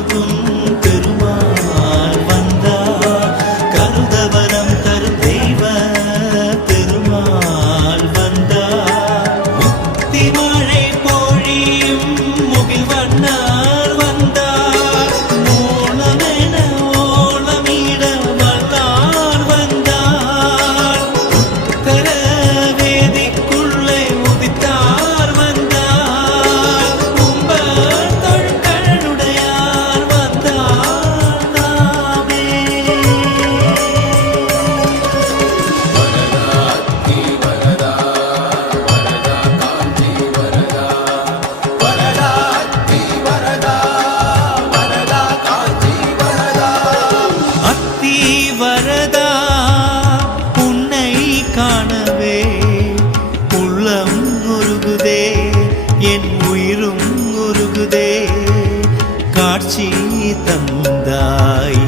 கொடுக்கும் பெருமாள் வந்தார். கருதவரம் தரும் தெய்வ பெருமாள் வந்தார். முத்தி மழை பொழியும் முகில் வண்ணார் வந்தார். மூலமென ஓலமிட வல்லார் வந்தார். உத்தர வேதிக்குள்ளே உதித்தார் வந்தார். கும்பர் தொழ்கழலுடையார் வந்தார் நாமே. அத்தி வரதா உன்னை காணவே உள்ளம் உருகுதே, என் உயிரும் உருகுதே. காட்சி தந்தாய்